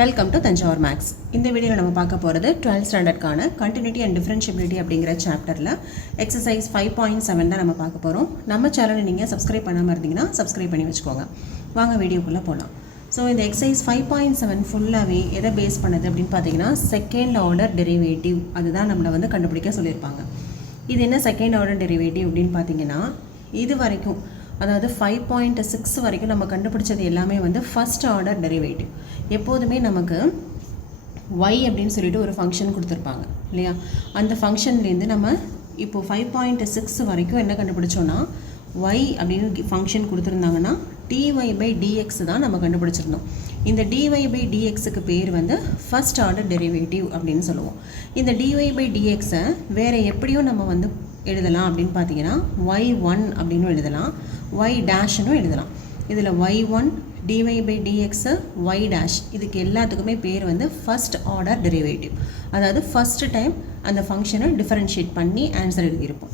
Welcome to Thanjavur maths. இந்த வீடியோவில் நம்ம பார்க்க போகிறது 12th ஸ்டாண்டர்ட்கான கண்டினியூட்டி அண்ட் டிஃபரன்ஷியபிலிட்டி அப்படிங்கிற சாப்டரில் எக்ஸசைஸ் 5.7 தான் நம்ம பார்க்க போகிறோம். நம்ம சேனலை நீங்கள் சப்ஸ்கிரைப் பண்ணாமல் இருந்தீங்கன்னா சப்ஸ்கிரைப் பண்ணி வச்சுக்கோங்க. வாங்க வீடியோக்குள்ளே போகலாம். ஸோ இந்த எக்ஸசைஸ் 5.7 ஃபுல்லாகவே எதை பேஸ் பண்ணுது அப்படின்னு பார்த்தீங்கன்னா செகண்ட் ஆர்டர் டெரிவேட்டிவ் அதுதான் நம்மளை வந்து கண்டுபிடிக்க சொல்லியிருப்பாங்க. இது என்ன செகண்ட் ஆர்டர் டெரிவேட்டிவ் அப்படின்னு பார்த்தீங்கன்னா இது வரைக்கும் அதாவது 5.6 வரைக்கும் நம்ம கண்டுபிடிச்சது எல்லாமே வந்து ஃபஸ்ட் ஆர்டர் டெரிவேட்டிவ். எப்போதுமே நமக்கு y அப்படின்னு சொல்லிட்டு ஒரு ஃபங்க்ஷன் கொடுத்துருப்பாங்க இல்லையா? அந்த ஃபங்க்ஷன்லேருந்து நம்ம இப்போது 5.6 வரைக்கும் என்ன கண்டுபிடிச்சோன்னா y அப்படின்னு ஃபங்க்ஷன் கொடுத்துருந்தாங்கன்னா dy by dx தான் நம்ம கண்டுபிடிச்சிருந்தோம். இந்த dy by dxக்கு பேர் வந்து ஃபஸ்ட் ஆர்டர் டெரிவேட்டிவ் அப்படின்னு சொல்லுவோம். இந்த dy by dxை வேறு எப்படியும் நம்ம வந்து எழுதலாம் அப்படின்னு பார்த்தீங்கன்னா y1 அப்படின்னு எழுதலாம், y டேஷ்னும் எழுதலாம். இதில் y1 dy by dx y dash இதுக்கு எல்லாத்துக்குமே பேர் வந்து ஃபஸ்ட் ஆர்டர் டெரிவேட்டிவ். அதாவது ஃபஸ்ட்டு டைம் அந்த ஃபங்க்ஷனை டிஃபரன்ஷியேட் பண்ணி ஆன்சர் எழுதியிருப்போம்.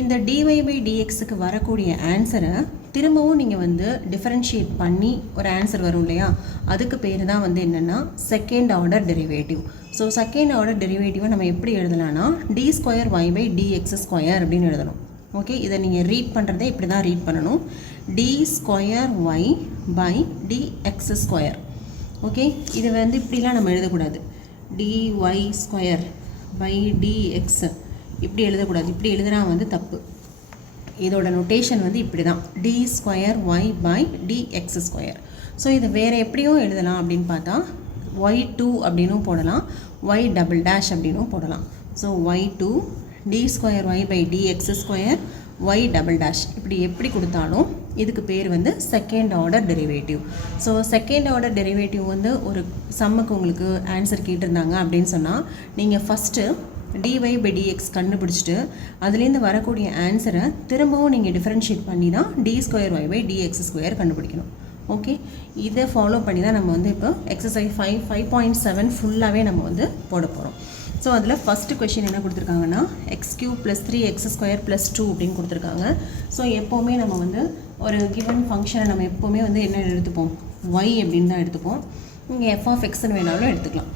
இந்த dy by dxக்கு வரக்கூடிய ஆன்சரை திரும்பவும் நீங்கள் வந்து டிஃபரன்ஷியேட் பண்ணி ஒரு ஆன்சர் வரும் இல்லையா? அதுக்கு பேர் தான் வந்து என்னென்னா second order derivative. So second order டெரிவேட்டிவை நம்ம எப்படி எழுதலாம்னா d square y by dx square அப்படின்னு எழுதணும். ஓகே, இதை நீங்கள் ரீட் பண்ணுறதே இப்படி தான் ரீட் பண்ணணும், d square y by dx square. Okay, இது வந்து இப்படிலாம் நம்ம எழுதக்கூடாது, d y square by dx இப்படி எழுதக்கூடாது. இப்படி எழுதுனா வந்து தப்பு. இதோட நொட்டேஷன் வந்து இப்படி தான், d square y by dx square. So இது வேறு எப்படியும் எழுதலாம் அப்படின்னு பார்த்தா y2 அப்படின்னும் போடலாம், y டபுள் டேஷ் அப்படின்னும் போடலாம். So y2 d square y by dx square y double dash இப்படி எப்படி கொடுத்தாலும் இதுக்கு பேர் வந்து second order derivative. So second order derivative வந்து ஒரு சம்முக்கு உங்களுக்கு ஆன்சர் கேட்டிருந்தாங்க அப்படின்னு சொன்னால் நீங்கள் ஃபஸ்ட்டு dy by dx கண்டுபிடிச்சிட்டு அதுலேருந்து வரக்கூடிய ஆன்சரை திரும்பவும் நீங்கள் டிஃபரன்ஷியேட் பண்ணி தான் d square y by dx square கண்டுபிடிக்கணும். ஓகே, இதை ஃபாலோ பண்ணி தான் நம்ம வந்து இப்போ எக்ஸசைஸ் 5.7 ஃபுல்லாகவே நம்ம வந்து போட போகிறோம். ஸோ அதில் ஃபஸ்ட்டு கொஷின் என்ன கொடுத்துருக்காங்கன்னா x³ + 3x² + 2 அப்படின்னு கொடுத்துருக்காங்க. ஸோ எப்போவுமே நம்ம வந்து ஒரு கிவன் ஃபங்க்ஷனை நம்ம எப்போவுமே வந்து என்ன எடுத்துப்போம், y அப்படின்னு தான் எடுத்துப்போம். நீங்கள் f(x)ன்னு வேணாலும் எடுத்துக்கலாம்.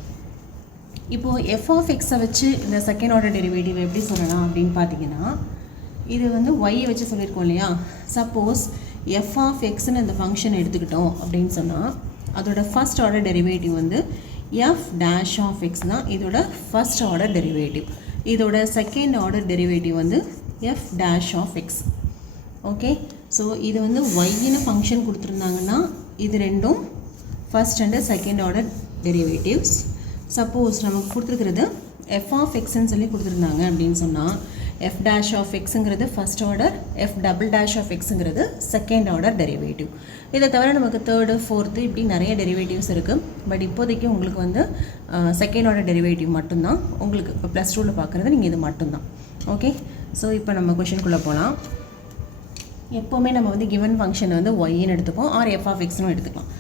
இப்போது f(x)ஐ வச்சு இந்த செகண்ட் ஆர்டர் டெரிவேட்டிவ் எப்படி சொல்லலாம் அப்படின்னு பார்த்தீங்கன்னா இது வந்து y வச்சு சொல்லியிருக்கோம் இல்லையா? சப்போஸ் f(x)ன்னு இந்த ஃபங்க்ஷன் எடுத்துக்கிட்டோம் அப்படின்னு சொன்னால் அதோட ஃபஸ்ட் ஆர்டர் டெரிவேட்டிவ் வந்து f'(x) தான் இதோட ஃபஸ்ட் ஆர்டர் டெரிவேட்டிவ். இதோட செகண்ட் ஆர்டர் டெரிவேட்டிவ் வந்து f'(x). ஓகே, ஸோ இது வந்து y-ன்னு ஃபங்க்ஷன் கொடுத்துருந்தாங்கன்னா இது ரெண்டும் first and second order derivatives. Suppose நமக்கு கொடுத்துருக்கிறது f(x)ன்னு சொல்லி கொடுத்துருந்தாங்க அப்படின்னு சொன்னால் f'(x)ங்கிறது ஃபஸ்ட் ஆர்டர், f'(x)ங்கிறது செகண்ட் ஆர்டர் டெரிவேட்டிவ். இதை தவிர நமக்கு தேர்டு, ஃபோர்த்து இப்படி நிறைய டெரிவேட்டிவ்ஸ் இருக்குது. பட் இப்போதைக்கு உங்களுக்கு வந்து செகண்ட் ஆர்டர் டெரிவேட்டிவ் மட்டும்தான் உங்களுக்கு இப்போ +2ல் பார்க்குறது நீங்கள் இது மட்டும்தான். ஓகே, ஸோ இப்போ நம்ம கொஷின்குள்ளே போகலாம். எப்போவுமே நம்ம வந்து கிவன் ஃபங்க்ஷனை வந்து ஒய்ன்னு எடுத்துப்போம், ஆர் f(x)ன்னு எடுத்துக்கலாம்.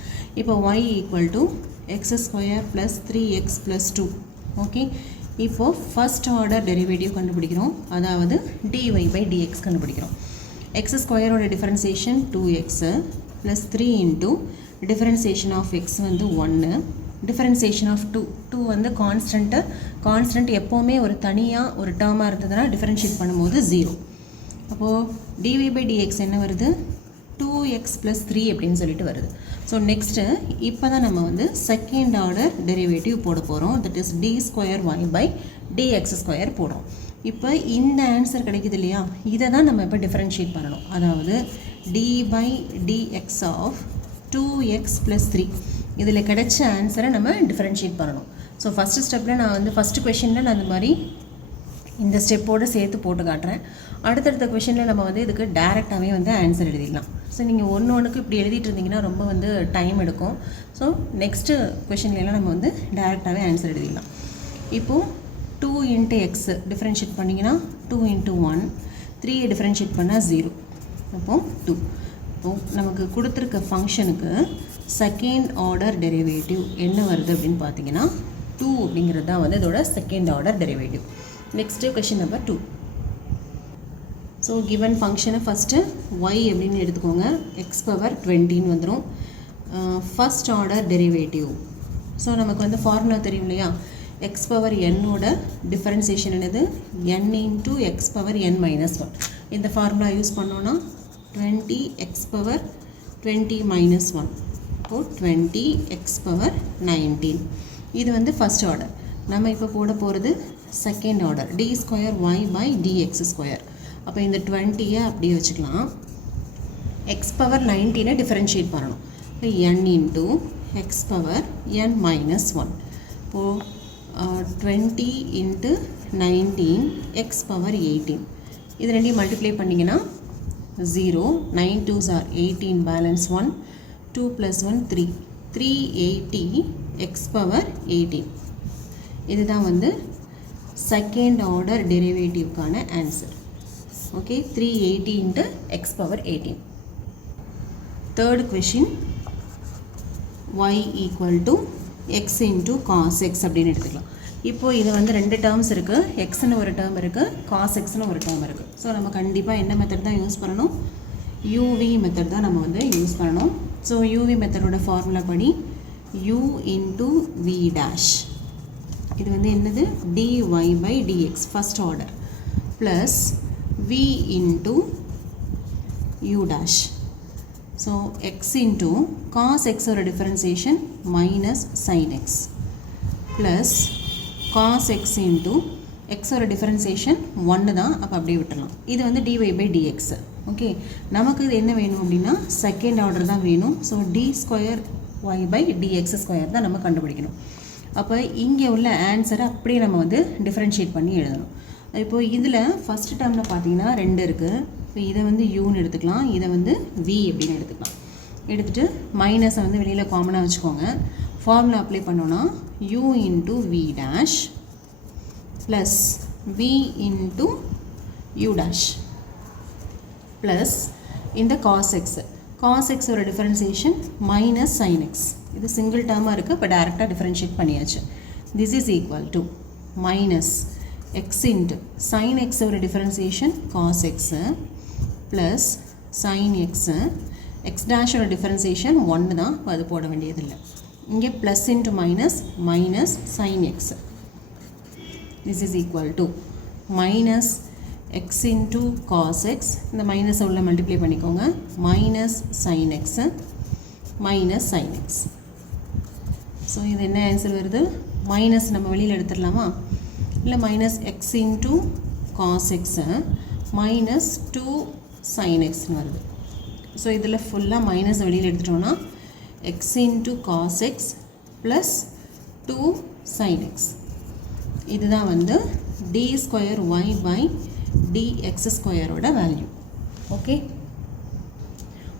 இப்போ y = x² + 3x + 2. ஓகே, இப்போது ஃபஸ்ட் ஆர்டர் டெரிவேட்டிவ் கண்டுபிடிக்கிறோம், அதாவது dy by dx கண்டுபிடிக்கிறோம். x² differentiation 2x + 3 into differentiation of x வந்து 1, டிஃபரன்சியேஷன் ஆஃப் 2 வந்து கான்ஸ்டன்ட் எப்போவுமே ஒரு தனியாக ஒரு டேர்மாக இருந்ததுன்னா டிஃபரன்ஷியேட் பண்ணும்போது 0. அப்போது dy by dx என்ன வருது, 2x + 3 அப்படின்னு சொல்லிட்டு வருது. ஸோ நெக்ஸ்ட்டு இப்போ தான் நம்ம வந்து செகண்ட் ஆர்டர் டெரிவேட்டிவ் போட போகிறோம், that is d square y by dx square போடுறோம். இப்போ இந்த ஆன்சர் கிடைக்குது இல்லையா, இதை தான் நம்ம இப்போ டிஃபரன்ஷியேட் பண்ணணும். அதாவது D by dx of 2x + 3 இதில் கிடைச்ச ஆன்சரை நம்ம டிஃபரன்ஷியேட் பண்ணணும். ஸோ ஃபஸ்ட்டு ஸ்டெப்பில் நான் வந்து ஃபஸ்ட்டு கொஷினில் நான் அந்த மாதிரி இந்த ஸ்டெப்போடு சேர்த்து போட்டு காட்டுறேன். அடுத்தடுத்த கொஷனில் நம்ம வந்து இதுக்கு டேரெக்டாகவே வந்து ஆன்சர் எழுதிடலாம். ஸோ நீங்கள் ஒன்று இப்படி எழுதிட்டு இருந்தீங்கன்னா ரொம்ப வந்து டைம் எடுக்கும். ஸோ நெக்ஸ்ட்டு கொஷின்லாம் நம்ம வந்து டேரெக்டாகவே ஆன்சர் எழுதிடலாம். இப்போது 2 × x டிஃப்ரென்ஷியேட் பண்ணிங்கன்னா 2 × 1, 3 டிஃப்ரென்ஷியேட் பண்ணால் 0, அப்போது 2. இப்போது நமக்கு கொடுத்துருக்க ஃபங்க்ஷனுக்கு செகண்ட் ஆர்டர் டெரிவேட்டிவ் என்ன வருது அப்படின்னு பார்த்தீங்கன்னா 2 அப்படிங்கிறது தான் வந்து இதோட second order derivative. Next question number 2. So given ஃபங்க்ஷனை ஃபஸ்ட்டு y அப்படின்னு எடுத்துக்கோங்க, x⁻20 வந்துடும். ஃபஸ்ட் ஆர்டர் டெரிவேட்டிவ் ஸோ நமக்கு வந்து ஃபார்முலா தெரியும் இல்லையா, எக்ஸ் பவர் என்னோட டிஃபரன்சியேஷன் என்னது n into x power n minus 1. இந்த ஃபார்முலா யூஸ் பண்ணோன்னா 20 எக்ஸ் பவர் 20 மைனஸ் 1, இப்போது 20 எக்ஸ் பவர் 19. இது வந்து ஃபஸ்ட் ஆர்டர். நம்ம இப்போ போட போகிறது second order, d square y by dx square. அப்போ இந்த 20ஐ அப்படியே வச்சுக்கலாம். எக்ஸ் பவர் 19 டிஃபரன்ஷியேட் பண்ணணும். இப்போ n into x power n minus 1. இப்போது 20 இன்ட்டு 19 எக்ஸ் பவர் 18. இது ரெண்டையும் மல்டிப்ளை பண்ணிங்கன்னா 0, 9 2s are 18, balance 1, 2 + 1 3, 380 X power 18. இதுதான் வந்து செகண்ட் ஆர்டர் டெரிவேட்டிவ்க்கான answer. Okay, 380 into x power 18. Third question, y equal to x into cos x அப்படின்னு எடுத்துக்கலாம். இப்போது இது வந்து ரெண்டு டேர்ம்ஸ் இருக்குது, எக்ஸ்னு ஒரு டேர்ம் இருக்குது, காஸ் எக்ஸ்னு ஒரு டேர்ம் இருக்குது. ஸோ நம்ம கண்டிப்பாக என்ன மெத்தட் தான் யூஸ் பண்ணணும், யூவி மெத்தட் தான் நம்ம வந்து யூஸ் பண்ணணும். ஸோ யூவி மெத்தடோட ஃபார்முலா படி u இன்ட்டு வி டேஷ், இது வந்து என்னது dy by dx first order, plus v into u dash. So x into cos எக்ஸோட differentiation minus sine x, plus cos x into எக்ஸோட டிஃபரன்சியேஷன் 1 தான், அப்போ அப்படியே விட்டுடலாம். இது வந்து dy பை dx. ஓகே, நமக்கு இது என்ன வேணும் அப்படின்னா செகண்ட் ஆர்டர் தான் வேணும். So d square y by dx square தான் நம்ம கண்டுபிடிக்கணும். அப்போ இங்கே உள்ள ஆன்சரை அப்படியே நம்ம வந்து டிஃப்ரென்ஷியேட் பண்ணி எழுதணும். இப்போது இதில் ஃபஸ்ட்டு டேர்மில் பார்த்தீங்கன்னா 2 இருக்குது. இப்போ இதை வந்து யூன்னு எடுத்துக்கலாம், இதை வந்து வி அப்படின்னு எடுத்துக்கலாம். எடுத்துகிட்டு மைனஸை வந்து வெளியில் காமனாக வச்சுக்கோங்க. ஃபார்முலா அப்ளை பண்ணோன்னா u into v dash plus v into u dash plus இந்த காஸ் எக்ஸ். காஸ் எக்ஸோட டிஃபரன்சியேஷன் மைனஸ் சைன் எக்ஸ். இது சிங்கிள் டேர்மாக இருக்குது, இப்போ டேரெக்டாக டிஃபரன்ஷியேட் பண்ணியாச்சு. This is equal to minus x into sine எக்ஸோட differentiation cos x plus sine x. X டேஷோட டிஃபரன்சியேஷன் 1 தான், அது போட வேண்டியதில்லை. இங்கே plus into minus minus sine x. This is equal to minus x into cos x, இந்த மைனஸை உள்ள மல்டிப்ளை பண்ணிக்கோங்க, minus sine x minus sine x. So இது என்ன ஆன்சர் வருது, மைனஸ் நம்ம வெளியில் எடுத்துடலாமா, இல்லை minus x into cos x minus 2 sine எக்ஸ்னு வருது. ஸோ இதில் ஃபுல்லாக மைனஸ் வெளியில் எடுத்துட்டோன்னா x into cos x plus 2 sine x. இதுதான் வந்து d square y by d x ஸ்கொயரோட value. Okay,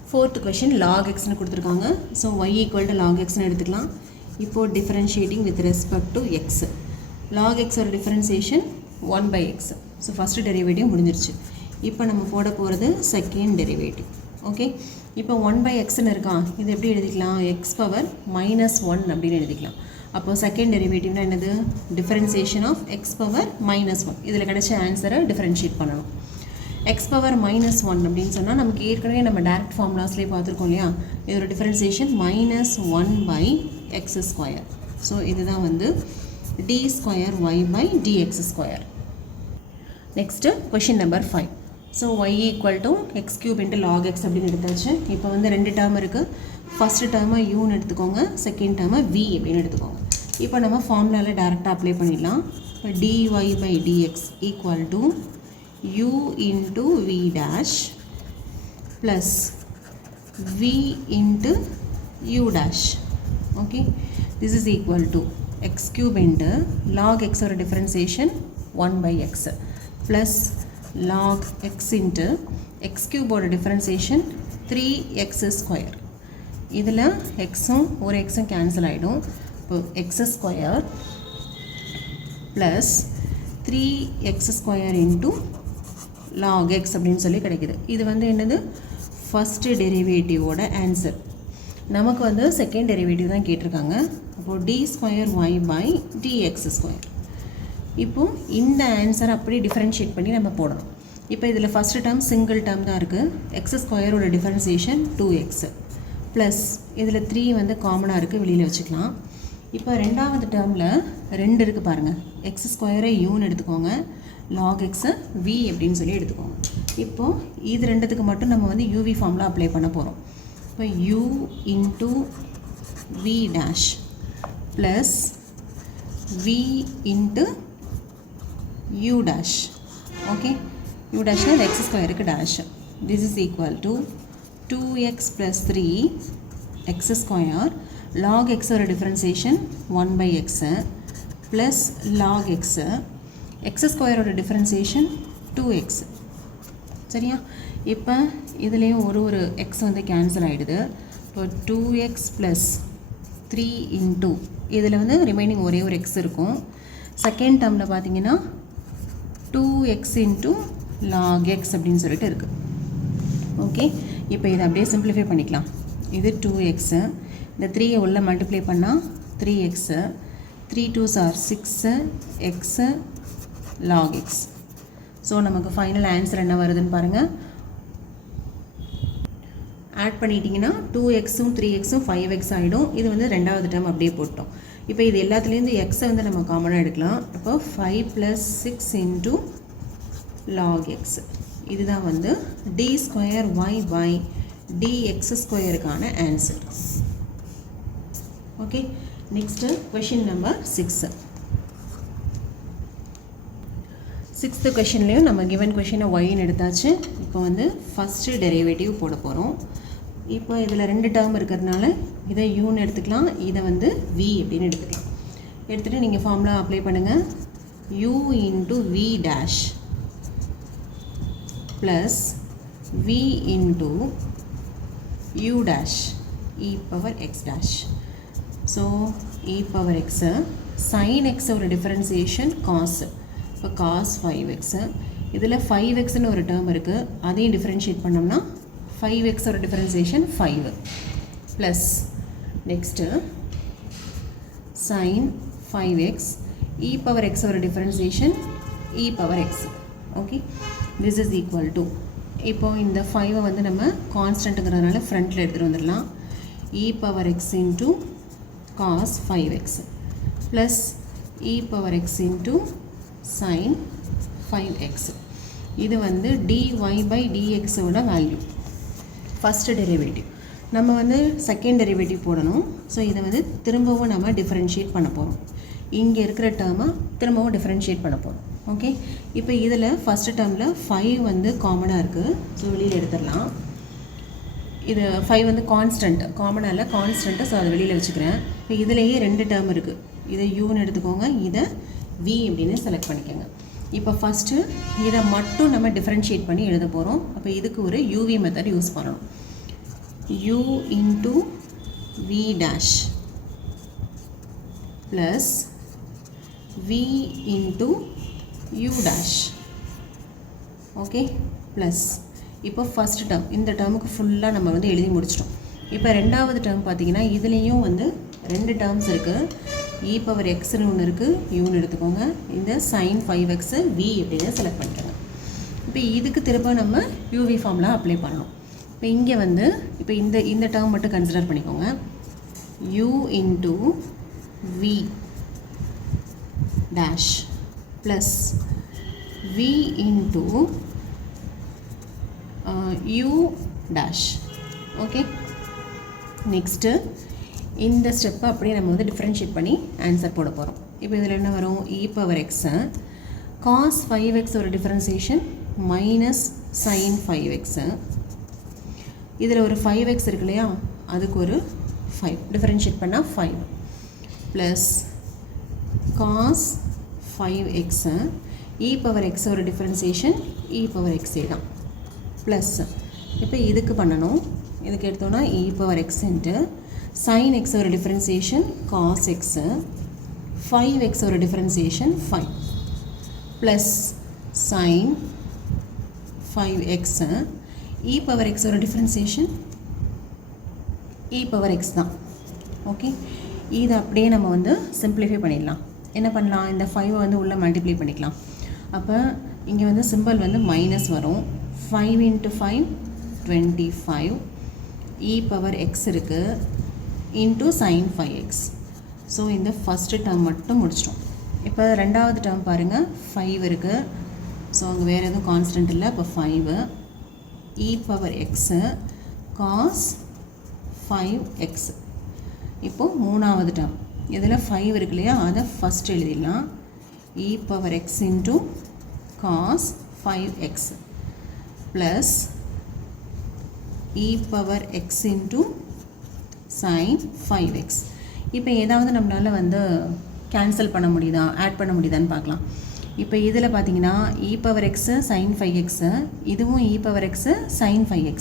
fourth question log எக்ஸ்னு கொடுத்துருக்காங்க. So y equal to log எக்ஸ்னு எடுத்துக்கலாம். இப்போது differentiating with respect to x. Log எக்ஸோட differentiation 1 by x. So first derivative முடிஞ்சிருச்சு. இப்போ நம்ம போட போகிறது செகண்ட் டெரிவேட்டிவ். ஓகே, இப்போ 1 பை எக்ஸ்ன்னு இருக்கா, இது எப்படி எழுதிக்கலாம், எக்ஸ் பவர் மைனஸ் 1 அப்படின்னு எழுதிக்கலாம். அப்போது செகண்ட் டெரிவேட்டிவ்னா என்னது, differentiation of x power minus 1. இதில் கிடைச்ச ஆன்சரை டிஃபரன்ஷியேட் பண்ணணும். எக்ஸ் பவர் மைனஸ் 1 அப்படின்னு சொன்னால் நமக்கு ஏற்கனவே நம்ம டேரக்ட் ஃபார்முலாஸ்லேயே பார்த்துருக்கோம் இல்லையா, இதோட differentiation minus 1 by x square. So இதுதான் வந்து d square y by dx square. Next question number 5. So y equal to x cube into log x அப்படின்னு எடுத்தாச்சு. இப்போ வந்து 2 டேர்ம் இருக்குது. ஃபஸ்ட்டு டேர்மை யூன்னு எடுத்துக்கோங்க, செகண்ட் டேர்மை வி அப்படின்னு எடுத்துக்கோங்க. இப்போ நம்ம ஃபார்முலாவில் டேரெக்டாக அப்ளை பண்ணிடலாம். இப்போ dy by dx equal to u into v dash plus v into u dash. Okay, this is equal to x cube into log x or differentiation 1 by x plus log x into x cube or differentiation 3x square. இதில் xம் ஒரு xம் cancel ஆகிடும். இப்போ x square plus 3x square into log x அப்படின்னு சொல்லி கிடைக்குது. இது வந்து என்னது, ஃபஸ்ட்டு டெரிவேட்டிவோட ஆன்சர். நமக்கு வந்து செகண்ட் டெரிவேட்டிவ் தான் கேட்டிருக்காங்க. அப்போது d square y by dx square. இப்போது இந்த ஆன்சரை அப்படியே டிஃப்ரென்ஷியேட் பண்ணி நம்ம போடணும். இப்போ இதில் ஃபஸ்ட்டு டேர்ம் சிங்கிள் டேர்ம் தான் இருக்குது. எக்ஸ் ஸ்கொயரோட டிஃபரன்சியேஷன் 2x ப்ளஸ் இதில் 3 வந்து காமனாக இருக்குது, வெளியில் வச்சுக்கலாம். இப்போ ரெண்டாவது டேர்மில் 2 இருக்குது பாருங்கள். எக்ஸ் ஸ்கொயரை யூன்னு எடுத்துக்கோங்க, லாக் எக்ஸை வி அப்படின்னு சொல்லி எடுத்துக்கோங்க. இப்போது இது ரெண்டுத்துக்கு மட்டும் நம்ம வந்து யூவி ஃபார்முலா அப்ளை பண்ண போகிறோம். இப்போ u into v dash plus v into u dash. Okay, u டேஷ்னால் இது எக்ஸ் ஸ்கொயருக்கு dash. This is equal to 2x + 3 x square log x ஒரு differentiation 1/x plus log x x ஸ்கொயரோட differentiation 2x. சரியா? இப்போ இதுலேயும் ஒரு எக்ஸ் வந்து கேன்சல் ஆகிடுது. இப்போ 2x + 3 இன்ட்டு இதில் வந்து ரிமைனிங் ஒரே ஒரு எக்ஸ் இருக்கும். செகண்ட் டேர்மில் பார்த்தீங்கன்னா 2x இன்ட்டு log x அப்படின்னு சொல்லிட்டு இருக்குது. ஓகே, இப்போ இதை அப்படியே சிம்பிளிஃபை பண்ணிக்கலாம். இது 2x, இந்த 3 உள்ள மல்டிப்ளை பண்ணால் 3x, 3 2s are 6x log x. So நமக்கு ஃபைனல் ஆன்சர் என்ன வருதுன்னு பாருங்கள். ஆட் பண்ணிட்டீங்கன்னா 2xம் 3xம் 5x ஆகிடும். இது வந்து ரெண்டாவது டேர்ம் அப்படியே போட்டோம். இப்போ இது எல்லாத்துலேருந்து எக்ஸை வந்து நம்ம காமனாக எடுக்கலாம். இப்போ 5 + 6 இன்ட்டு log x. இதுதான் வந்து d square y by dx ஸ்கொயருக்கான answer. Okay, next question number 6. 6th கொஷின்லேயும் நம்ம கிவன் கொஷினை ஒய்ன்னு எடுத்தாச்சு. இப்போ வந்து ஃபஸ்ட்டு டெரிவேட்டிவ் போட போகிறோம். இப்போ இதில் 2 டேர்ம் இருக்கிறதுனால இதை யூன்னு எடுத்துக்கலாம், இதை வந்து வி அப்படின்னு எடுத்துக்கலாம். எடுத்துகிட்டு நீங்கள் ஃபார்முலா அப்ளை பண்ணுங்கள். U into v dash plus v into u dash e power x dash. So e power x sine x ஒரு டிஃப்ரென்சியேஷன் காஸ். இப்போ காஸ் 5x. இதில் 5xன்னு ஒரு டேர்ம் இருக்குது, அதையும் டிஃப்ரென்ஷியேட் பண்ணோம்னா 5x ஒரு differentiation 5 plus next sine 5x e power x ஒரு differentiation e power x. Okay, this is equal to, இப்போது இந்த 5 வந்து நம்ம கான்ஸ்டன்ட்டுங்கிறதுனால ஃப்ரண்ட்டில் எடுத்துகிட்டு வந்துடலாம். E power x into cos 5x plus e power x into sine 5x. இது வந்து dy/dxோட வேல்யூ, ஃபஸ்ட்டு டெரிவேட்டிவ். நம்ம வந்து செகண்ட் டெரிவேட்டிவ் போடணும். ஸோ இதை வந்து திரும்பவும் நம்ம டிஃப்ரென்ஷியேட் பண்ண போகிறோம். இங்கே இருக்கிற டேர்மை திரும்பவும் டிஃப்ரென்ஷியேட் பண்ண போகிறோம். ஓகே, இப்போ இதில் ஃபஸ்ட்டு டேர்மில் 5 வந்து காமனாக இருக்குது. ஸோ வெளியில் எடுத்துடலாம். இது 5 வந்து கான்ஸ்டன்ட், காமனாக இல்லை கான்ஸ்டன்ட்டு. ஸோ அதை வெளியில் வச்சுக்கிறேன். இப்போ இதுலேயே 2 டேர்ம் இருக்குது. இதை யூன்னு எடுத்துக்கோங்க, இதை வி அப்படின்னு செலக்ட் பண்ணிக்கோங்க. இப்போ ஃபஸ்ட்டு இதை மட்டும் நம்ம டிஃப்ரென்ஷியேட் பண்ணி எழுத போகிறோம். அப்போ இதுக்கு ஒரு யூவி மெத்தட் யூஸ் பண்ணணும். U into v dash plus v into u dash. Okay, plus இப்போ ஃபஸ்ட் டேர்ம், இந்த டேர்முக்கு ஃபுல்லாக நம்ம வந்து எழுதி முடிச்சிட்டோம். இப்போ ரெண்டாவது டேர்ம் பார்த்தீங்கன்னா இதுலேயும் வந்து 2 டேர்ம்ஸ் இருக்குது. இ பவர் எக்ஸ்னு ஒன்று இருக்குது, யூன்னு எடுத்துக்கோங்க. இந்த சைன் 5x வி அப்படின்னு செலக்ட் பண்ணிக்கோங்க. இப்போ இதுக்கு திரும்ப நம்ம யூவி ஃபார்முலா அப்ளை பண்ணணும். இப்போ இங்கே வந்து இப்போ இந்த டேர்ம் மட்டும் கன்சிடர் பண்ணிக்கோங்க. U into v dash plus v into u dash. Okay, next இந்த ஸ்டெப்பை அப்படியே நம்ம வந்து டிஃப்ரென்ஷியேட் பண்ணி ஆன்சர் போட போகிறோம். இப்போ இதில் என்ன வரும்? இ பவர் எக்ஸு காஸ் 5x ஒரு டிஃப்ரென்சியேஷன் மைனஸ் சைன் 5x. இதில் ஒரு 5x இருக்கு இல்லையா, அதுக்கு ஒரு 5 டிஃப்ரென்ஷியேட் பண்ணால் 5 plus cos 5x e power x ஒரு டிஃப்ரென்சியேஷன் இ பவர் எக்ஸே தான் ப்ளஸ். இப்போ இதுக்கு பண்ணணும். இதுக்கு எடுத்தோன்னா e power x into sine x ஒரு டிஃப்ரென்சியேஷன் காஸ் எக்ஸு 5x ஒரு differentiation 5 plus sine 5x e power x ஒரு டிஃப்ரென்சியேஷன் இ பவர் எக்ஸ் தான். ஓகே, இதை அப்படியே நம்ம வந்து சிம்பிளிஃபை பண்ணிடலாம். என்ன பண்ணலாம்? இந்த 5 வந்து உள்ளே மல்டிப்ளை பண்ணிக்கலாம். அப்போ இங்கே வந்து சிம்பிள் வந்து மைனஸ் வரும். 5 × 5 25 இ பவர் எக்ஸ் இருக்குது இன்ட்டு சைன் 5x. ஸோ இந்த ஃபஸ்ட்டு டேர்ம் மட்டும் முடிச்சிட்டோம். இப்போ ரெண்டாவது டேர்ம் பாருங்கள், 5 இருக்குது. ஸோ அங்கே வேறு எதுவும் கான்ஸ்டன்ட் இல்லை. இப்போ 5 e power x cos 5x. இப்போது மூணாவது டேர்ம் இதில் 5 இருக்கு இல்லையா, அதை ஃபஸ்ட் எழுதிடலாம். e power x into cos 5x plus e power x into sin 5x. இப்போ ஏதாவது நம்மளால் வந்து கேன்சல் பண்ண முடியுதா, ஆட் பண்ண முடியுதான்னு பார்க்கலாம். இப்போ இதில் பார்த்தீங்கன்னா e power x sin 5x, இதுவும் e power x sin 5x.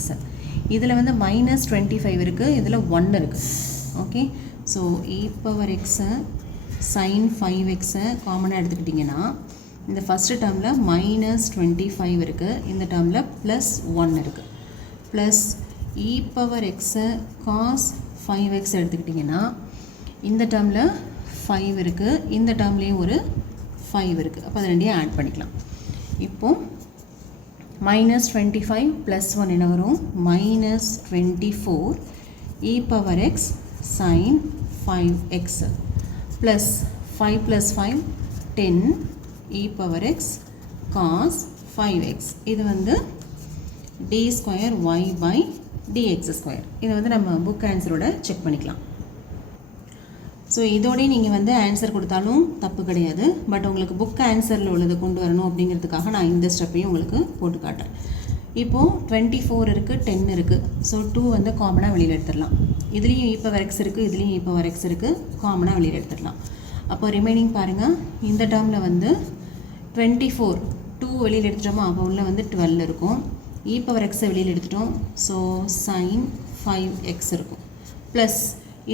இதில் வந்து -25 இருக்குது, இதில் 1 இருக்குது. Okay, so e power x sin 5x காமனாக எடுத்துக்கிட்டிங்கன்னா இந்த ஃபஸ்ட்டு டேர்மில் -25 இருக்குது, இந்த டேர்மில் +1 இருக்குது. Plus e power x cos 5x எடுத்துக்கிட்டிங்கன்னா இந்த டேர்மில் 5 இருக்குது, இந்த டேர்ம்லேயும் ஒரு 5 இருக்குது. அப்போ அது ரெண்டையும் ஆட் பண்ணிக்கலாம். இப்போது -25 + 1 என்ன வரும், -24 e power X sin 5x plus 5 + 5 10 e power X cos 5x. இது வந்து d²y/dx². இதை வந்து நம்ம புக் ஆன்சரோட செக் பண்ணிக்கலாம். ஸோ இதோடய நீங்கள் வந்து ஆன்சர் கொடுத்தாலும் தப்பு கிடையாது. பட் உங்களுக்கு புக் ஆன்சரில் உள்ளதை கொண்டு வரணும் அப்படிங்கிறதுக்காக நான் இந்த ஸ்டெப்பையும் உங்களுக்கு போட்டு காட்டுறேன். இப்போது 24 இருக்குது, 10 இருக்குது. ஸோ 2 வந்து காமனாக வெளியில் எடுத்துடலாம். இதுலேயும் e பவர் எக்ஸ் இருக்குது, இதுலேயும் e பவர் எக்ஸ் இருக்குது, காமனாக வெளியில் எடுத்துடலாம். அப்போ ரிமைனிங் பாருங்கள், இந்த டேர்மில் வந்து 24 2 வெளியில் எடுத்துட்டோமா, அப்போ உள்ள வந்து 12 இருக்கும். e பவர் எக்ஸை வெளியில் எடுத்துட்டோம், ஸோ sin 5x இருக்கும். ப்ளஸ்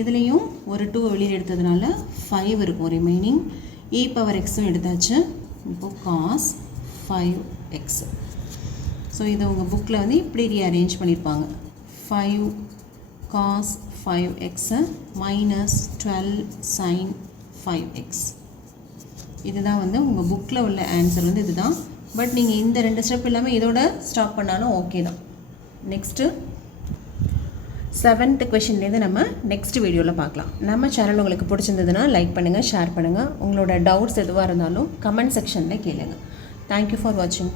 இதுலேயும் ஒரு 2 வெளியில் எடுத்ததுனால 5 இருக்கும் ரிமைனிங். e பவர் எக்ஸும் எடுத்தாச்சு. இப்போது cos 5x. ஸோ இதை உங்கள் புக்கில் வந்து இப்படி ரீஅரேஞ்ச் பண்ணியிருப்பாங்க. 5 cos 5x -12 sin 5x. இதுதான் வந்து உங்கள் புக்கில் உள்ள ஆன்சர் வந்து இதுதான். பட் நீங்கள் இந்த 2 ஸ்டெப் இல்லாமல் இதோட ஸ்டாப் பண்ணாலும் ஓகே தான். நெக்ஸ்ட்டு 7th கொஷின்லேருந்து நம்ம நெக்ஸ்ட் வீடியோவில் பார்க்கலாம். நம்ம சேனல் உங்களுக்கு பிடிச்சிருந்ததுன்னா லைக் பண்ணுங்கள், ஷேர் பண்ணுங்கள். உங்களோட டவுட்ஸ் எதுவாக இருந்தாலும் கமெண்ட் செக்ஷனில் கேளுங்க. தேங்க்யூ ஃபார் வாட்சிங்.